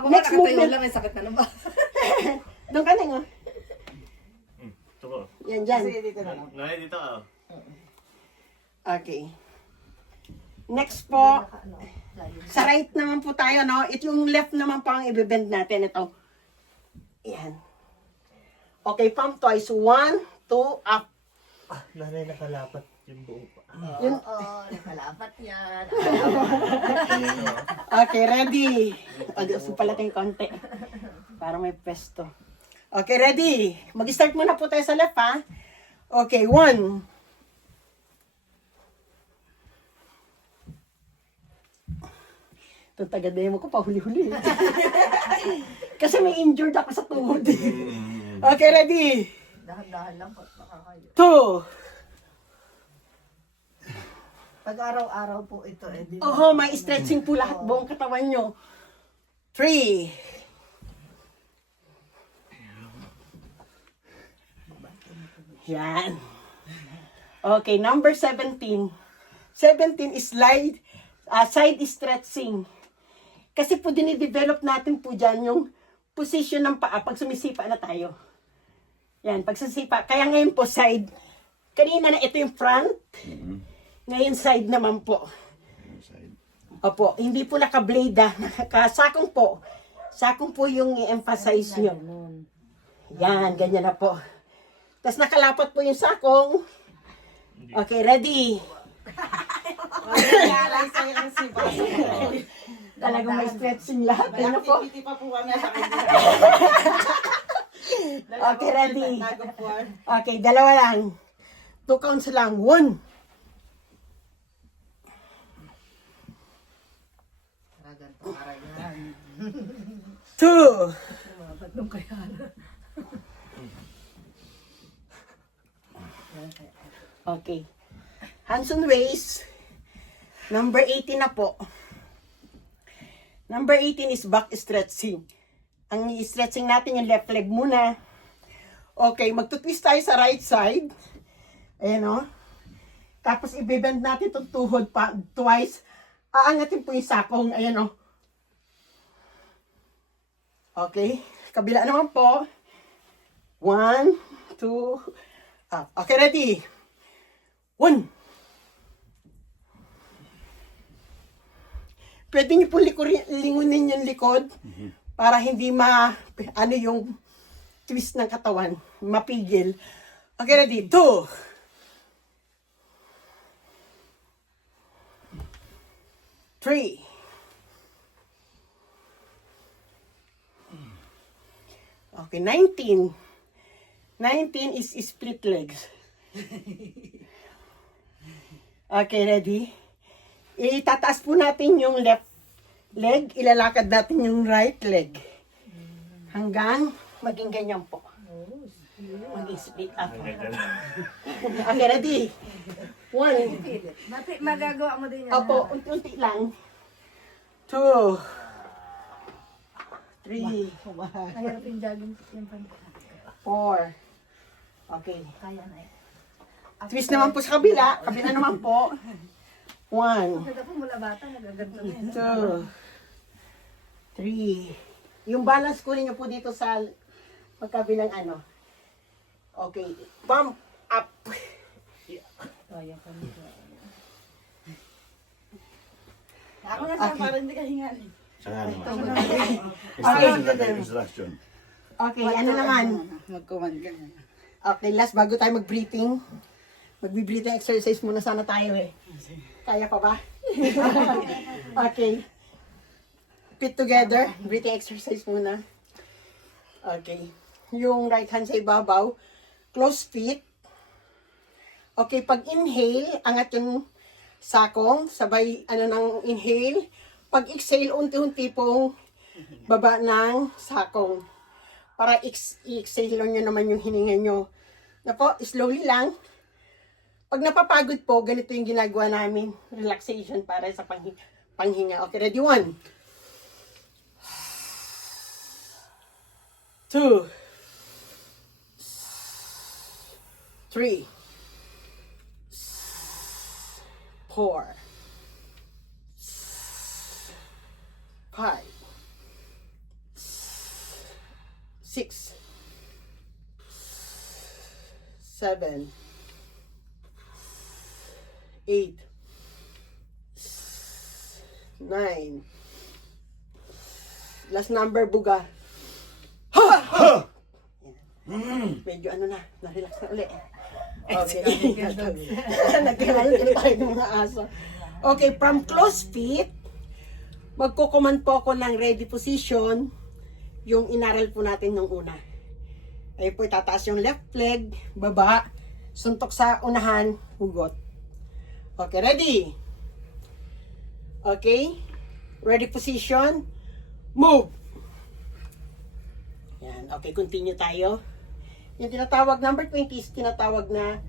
Ako Next nakatayo movement. lang, may sakit na naman. Doon ka na nga. Ito ko. Yan, dyan. Sige, dito na lang. Nay, dito ka. Okay. Next po, sa right naman po tayo, no? Ito yung left naman po ang i-bend natin. Ito. Yan. Okay, pump twice. 1, 2, up. Nanay, nakalapat yung buo pa. Yun. Oo, nakalapat yan. Okay, ready. O, pala tayong konti. Para may pesto. Okay, ready. Mag-start muna po tayo sa left, ha? Okay, 1. Itong taga-demo ko, pahuli-huli. Kasi may injured ako sa tuhod. Okay, ready. Dahan-dahan lang po, makakayo. 2. Pag araw-araw po ito, eh, di ba? Oho, may stretching po lahat buong katawan nyo. 3. Yan. Okay, number 17. 17 is side stretching. Kasi po dinidevelop natin po dyan yung position ng paa pag sumisipa na tayo. Yan, pag sumisipa. Kaya ngayon po side. Kanina na ito yung front. Ngayon side naman po. Opo, hindi po naka-blade nakasakong po. Sakong po yung i-emphasize nyo. Yan, ganyan na po. Tapos nakalapat po yung sakong. Okay, ready? Talagang may stretching lahat. Ano po? Okay, ready? Okay, dalawa lang. 2 counts lang. 1. Two. Okay. Hands on waist. Number 18 na po. Number 18 is back stretching. Ang i-stretching natin yung left leg muna. Okay, magtutwist tayo sa right side. Ayan o. Tapos i-bend natin itong tuhod pa twice. Aangatin po yung sakong. Ayan o. Okay. Kabila naman po. 1, 2, up. Okay, ready? 1. Pwede niyo po lingunin yung likod para hindi yung twist ng katawan, mapigil. Okay, ready? 2. 3. Okay, 19. 19 is split legs. Okay, ready? Itataas po natin yung left leg, ilalakad natin yung right leg. Hanggang maging ganyan po. Mag-split up. Okay, ready? 1. Magagawa mo din yan. Opo, unti-unti lang. 2. 3. Nahirap yung jogging. 4. Okay. Kaya na eh. Twist naman po sa kabila. Kabila naman po. 1. Nagka po mula bata, nagaganto na yan. 2. 3. Yung balance ko niyo po dito sa magkabilang ano. Okay. Pump up. Kaya ka nito. Ako na siya, parang hindi ka hingali. Saka naman. Instruction. Okay, ano naman? Magkuman ka. Okay, last bago tayo mag-breathing. Mag-breathing exercise muna sana tayo eh. Kaya pa ba? Okay. Feet together. Breathing exercise muna. Okay. Yung right hand sa ibabaw. Close feet. Okay, pag inhale, angat yung sakong. Sabay, ng inhale. Pag exhale, unti-unti pong baba ng sakong. Para i-exhale nyo naman yung hininga nyo. Na po, slowly lang. Pag napapagod po, ganito yung ginagawa namin. Relaxation para sa panghinga. Okay, ready? 1. 2. 3. 4. 5. 6, 7, 8, 9. Last number, buga. Medyo ano na, na-relax na uli. Okay. Nagkakaroon tayo ng mga aso. Okay, from close feet, magko-command po ako ng ready position, yung inaral po natin nung una. Ayun po, tataas yung left leg, baba, suntok sa unahan, hugot. Okay, ready? Okay, ready position, move. Yan, okay, continue tayo. Yung tinatawag, number 20 is tinatawag na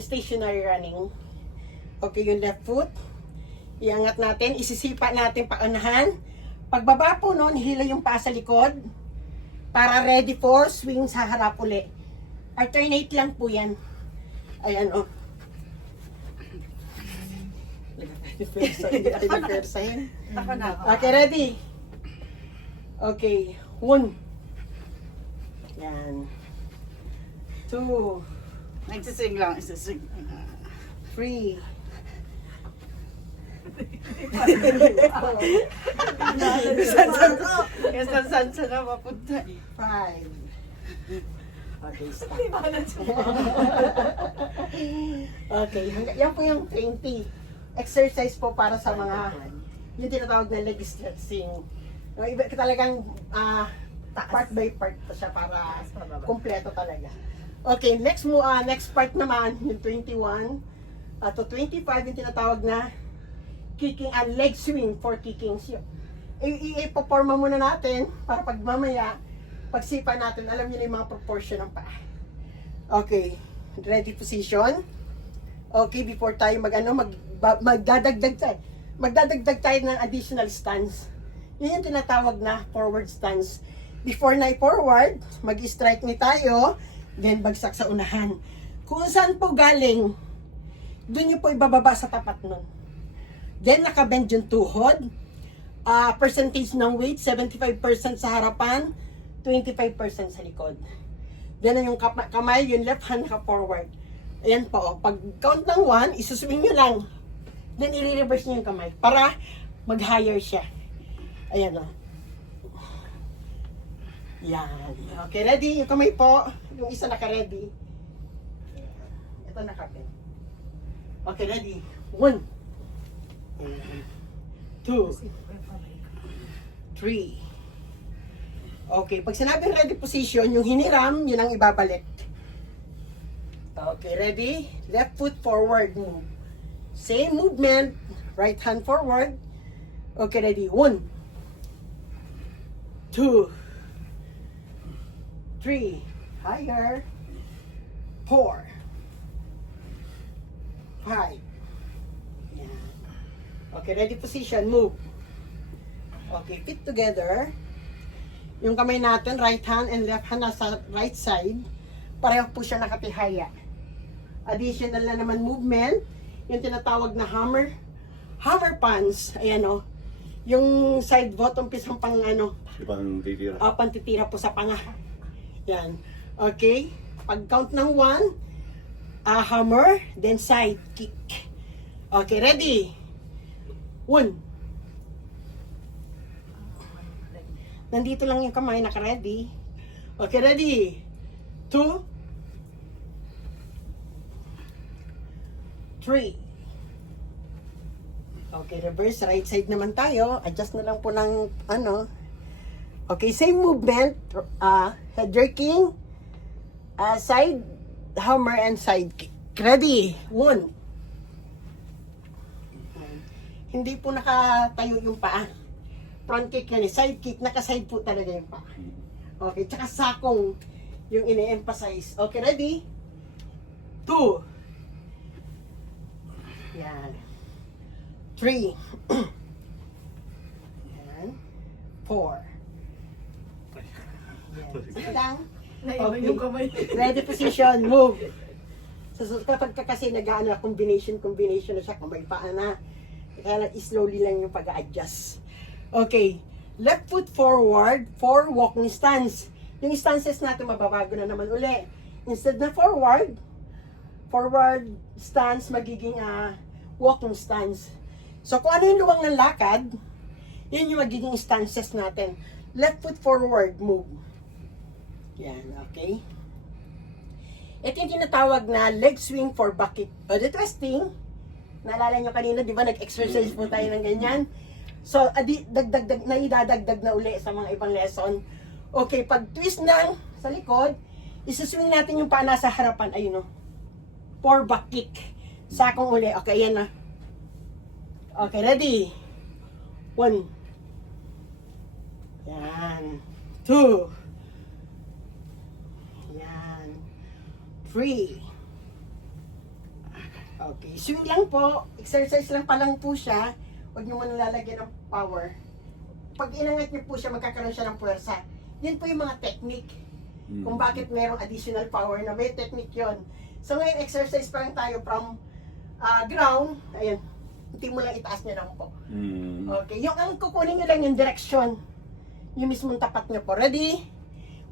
stationary running. Okay, yung left foot, iangat natin, isisipa natin paunahan. Pagbaba po noon, hila yung paa sa likod para ready for swing sa harap uli. Alternate lang po yan. Ayan o. Ako na. Okay, ready? Okay, 1. Yan. 2, Nagsising lang, isising. 3, Kasi saan na mapunta eh. 5. Okay, stop. Okay, yan po yung 20. Exercise po para sa mga, yung tinatawag na leg stretching. Yung iba talagang part by part po siya para kumpleto talaga. Okay, next part naman, yung 21 to 25, yung tinatawag na kicking and leg swing for kicking. I-performa muna natin para pag mamaya, pagsipa natin, alam niyo na yung mga proportion ng paa. Okay, ready position. Okay, before tayo magdadagdag tayo ng additional stance. Yun yung tinatawag na forward stance. Before na i-forward, mag-strike ni tayo, then bagsak sa unahan. Kung saan po galing, dun niyo po ibababa sa tapat nun. Then nakabend yung tuhod. Percentage ng weight, 75% sa harapan, 25% sa likod. Then yung kamay, yung left hand naka-forward. Ayan po, pag count ng 1, isuswing nyo lang. Then i-reverse nyo yung kamay para mag-higher siya. Ayan o. Yan. Okay, ready? Yung kamay po, yung isa naka-ready. Ito naka-bend. Okay, ready? 1, 2, 3. Okay, pag sinabi ready position, yung hiniram, yun ang ibabalik. Okay, ready? Left foot forward, move. Same movement, right hand forward. Okay, ready? 1, 2, 3, higher, 4, 5. Yan. Okay, ready position, move. Okay, feet together. Yung kamay natin, right hand and left hand nasa right side. Pareho po siya nakatihaya. Additional na naman movement, yung tinatawag na hammer punch. Ayan o. Yung side bottom piece ang pang ano. Pantitira. Pantitira po sa panga. Yan. Okay. Pag count ng 1, hammer, then side kick. Okay, ready? 1. Nandito lang yung kamay, naka-ready. Okay, ready? 2, 3. Okay, reverse. Right side naman tayo. Adjust na lang po ng ano. Okay, same movement. Head jerking. Side hammer and side kick. Ready? 1. Hindi po nakatayo yung paa. Front kick yan. Side kick. Naka-side po talaga yung paa. Okay, tsaka sakong yung ine-emphasize. Okay, ready? 2. Yan. 3. Yan. 4. Yan. Sige lang. Naiba yung kamay. Ready position, move. So kapag ka kasi nag-ano, combination na siya, kamay paa na. Kaya lang, slowly lang yung pag-adjust. Okay. Left foot forward for walking stance. yung stances natin mababago na naman uli. Instead na forward stance, magiging walking stance. So, kung ano yung luwang ng lakad, yun yung magiging stances natin. Left foot forward, move. Yan, okay? Ito yung tinatawag na leg swing for back kick. O, the twisting, naalala nyo kanina, di ba, nag-exercise po tayo ng ganyan. So, naidadagdag na uli sa mga ibang lesson. Okay, pag twist ng sa likod, isuswing natin yung paa nasa harapan. Ayun o. For back kick. Sakong uli. Okay, yan na. Okay, ready? 1. Yan. 2. Yan. 3. Okay, swing lang po. Exercise lang pa lang po siya. Huwag nyo muna lalagyan ng power. Pag inangat nyo po siya, magkakaroon siya ng puwersa. Yan po yung mga technique. Kung bakit merong additional power na may technique yon. So ngayon, exercise pa lang tayo from ground. Ayan. Hindi mo lang itaas nyo lang po. Okay, yung ang kukunin nyo lang yung direction. Yung mismong tapat nyo po. Ready?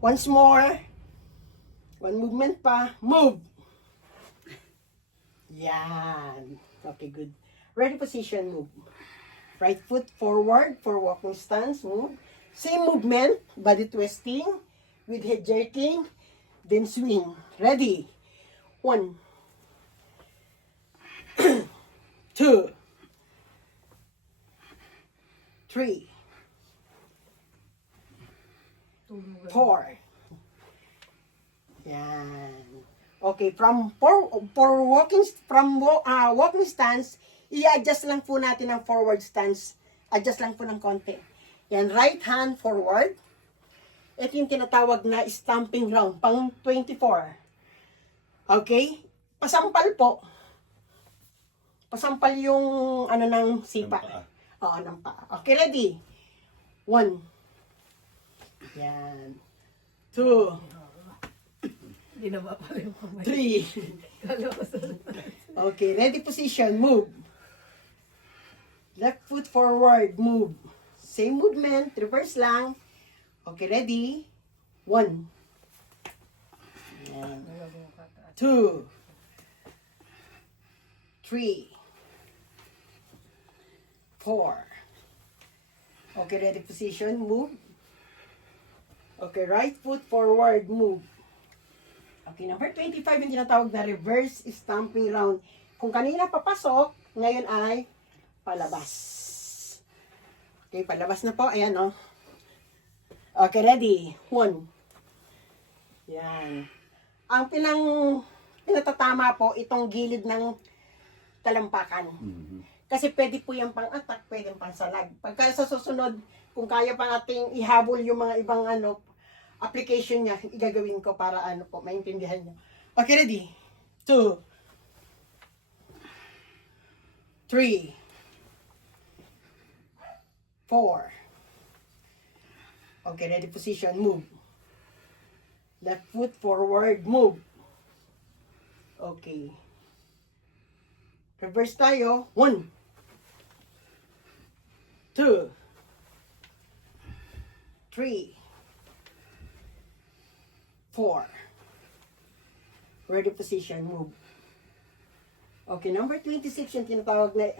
Once more. One movement pa. Move! Yan. Okay, good. Ready position, move. Right foot forward for walking stance, move. Same movement, body twisting, with head jerking, then swing. Ready? 1. 2. 3. 4. Yan. Okay, from walking stance, i-adjust lang po natin ang forward stance. Adjust lang po ng konti. Yan, right hand forward. Ito yung tinatawag na stamping round, pang 24. Okay? Pasampal po. Pasampal yung ano ng sipa. Oo, ng paa. Okay, ready? 1. Yan. 2. Hindi na ba pala yung kamay? 3. Okay, ready position, move. Left foot forward, move. Same movement, reverse lang. Okay, ready? 1. 2. 3. 4. Okay, ready position, move. Okay, right foot forward, move. Okay, number 25 yung tinatawag na reverse stamping round. Kung kanina papasok, ngayon ay palabas. Okay, palabas na po. Ayan, oh. Okay, ready? 1. Yan. Ang pinatatama po, itong gilid ng talampakan. Kasi pwede po yung pang-attack, pwede pang salag. Pagka sa susunod, kung kaya pa nating ihabol yung mga ibang application niya, igagawin ko para maintindihan niyo. Okay, ready? 2. 3. 4. Okay, ready position, move. Left foot forward, move. Okay. Reverse tayo. 1. 2. 3. 4. Ready position, move. Okay, number 26 yung tinatawag na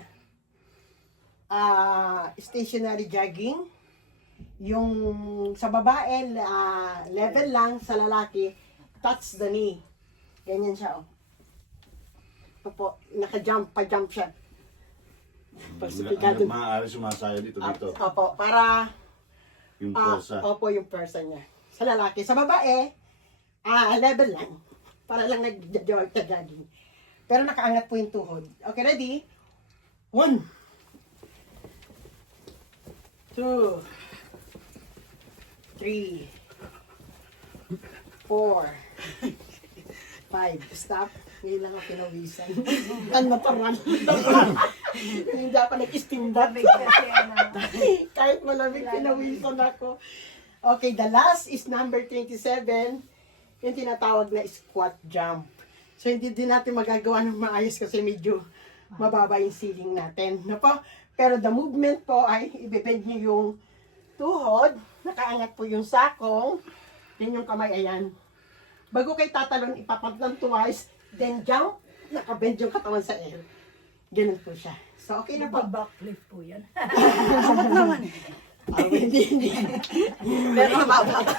stationary jogging. Yung sa babae, level lang, sa lalaki, touch the knee. Ganyan siya, oh. Ito po, naka-jump, pa-jump siya. Pasipikado. Maaari sumasayo dito. Opo, para Yung pwersa. opo, yung person niya. Sa lalaki. Sa babae, level lang. Para lang nag-jogging. Pero nakaangat po yung tuhod. Okay, ready? 1. 2. 3. 4. 5. Stop. Hindi lang ako pinawisan. Natural. Hindi ako nag-steam bath. Kahit malamig, pinawisan ako. Okay, the last is number 27. Yung tinatawag na squat jump. So, hindi din natin magagawa ng maayos kasi medyo mababa yung ceiling natin. No po? Pero the movement po ay ibibend nyo yung tuhod. Nakaangat po yung sakong. Then yung kamay, ayan. Bago kayo tatalon, ipapump lang twice, then jump, nakabend yung katawan sa air. Ganun po siya. So, okay na po. Backflip po yan. Hindi. Pero mababa.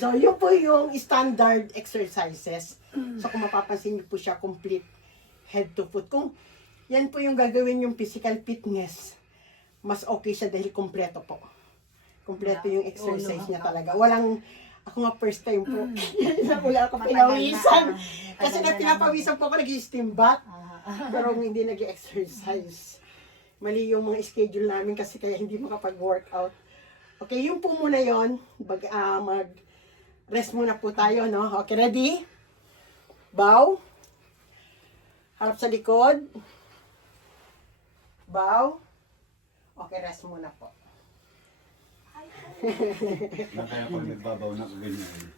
So, yun po yung standard exercises. So, kung mapapansin niyo po siya, complete head to foot. Kung yan po yung gagawin yung physical fitness, mas okay siya dahil kompleto po. Kompleto yung exercise niya talaga. Walang, ako nga first time po, wala ako pinawisan. Kasi na pinapawisan po ako, nag-steam bath. Pero hindi nag-exercise. Mali yung mga schedule namin kasi kaya hindi makapag-workout. Okay, yung po muna yun. Mag-rest muna po tayo, no? Okay, ready? Bow. Harap sa likod. Bow. Okay, rest muna po. Na kaya pag nagbabaw na ganyan,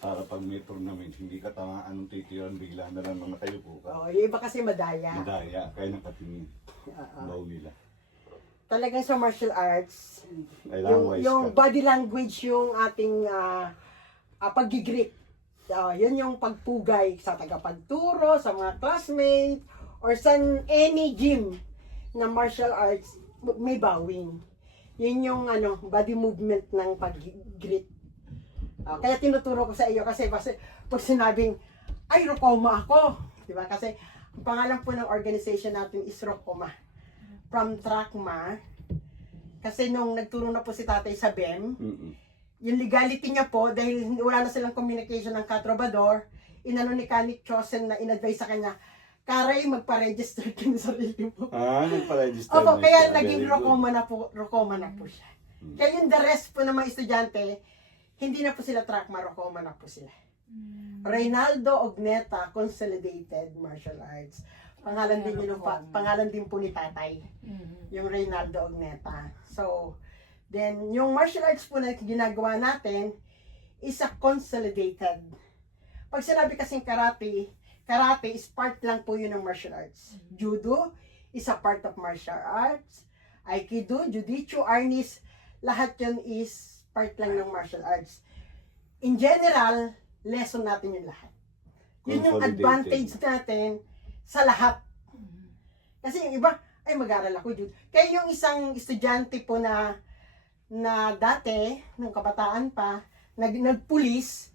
para pag may tournament, hindi ka tamaan ng titiran, bigla na lang tayo po ka. Oh, yung iba kasi madaya. Madaya, kaya nakatingin. Baw nila. Talagang sa martial arts, Kailangan wise yung ka. body language yung ating pag-grip. Yun yung pagpugay sa tagapagturo, sa mga classmates, or sa any gym na martial arts, may bowing. Yun yung body movement ng pag-grip. Kaya tinuturo ko sa iyo kasi pag sinabing, ay, Rokoma ako. Diba? Kasi ang pangalan po ng organization natin is Rokoma. From Trackma. Kasi nung nagturo na po si tatay sa BEM, yung legality niya po, dahil wala na silang communication ng katrobador, inano ni Kanik Chosen na in-advise sa kanya, Karay, magpa-register ka na sarili mo. Nagpa-register Opo, na kaya siya. naging Very good. Rokoma na po siya. Kaya yung the rest po ng mga estudyante, hindi na po sila Trackma, Rokoma na po sila. Reynaldo Ogneta Consolidated Martial Arts. Pangalan din po ni tatay. Yung Reynaldo Ogneta. So, then, yung martial arts po na ginagawa natin is a consolidated. Pag sinabi kasing karate is part lang po yun ng martial arts. Judo is a part of martial arts. Aikido, Jujitsu, Arnis, lahat yun is part lang ng martial arts. In general, lesson natin yung lahat. Yun yung Consolidated. advantage natin sa lahat. Kasi yung iba, ay mag-aral ako judo. Kaya yung isang estudyante po na dati, nung kabataan pa, nagpulis,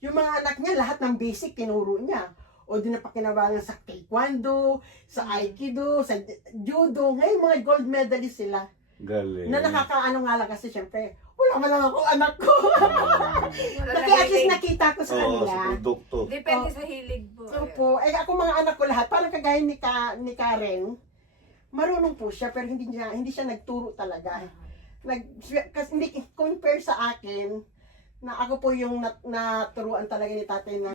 yung mga anak niya, lahat ng basic tinuro niya. O di na pakinabangan sa taekwondo, sa aikido, sa judo. Ngayon, mga gold medalist sila. Galing. Na nakakaano nga lang kasi syempre, wala man lang ako anak ko. Kasi at least nakita ko sa Oo, kanila. sa produkto. Depende sa hilig po. Opo, ako mga anak ko lahat, parang kagaya ni Karen, marunong po siya, pero hindi siya nagturo talaga. Kasi hindi compare sa akin, na ako po yung naturuan talaga ni tatay na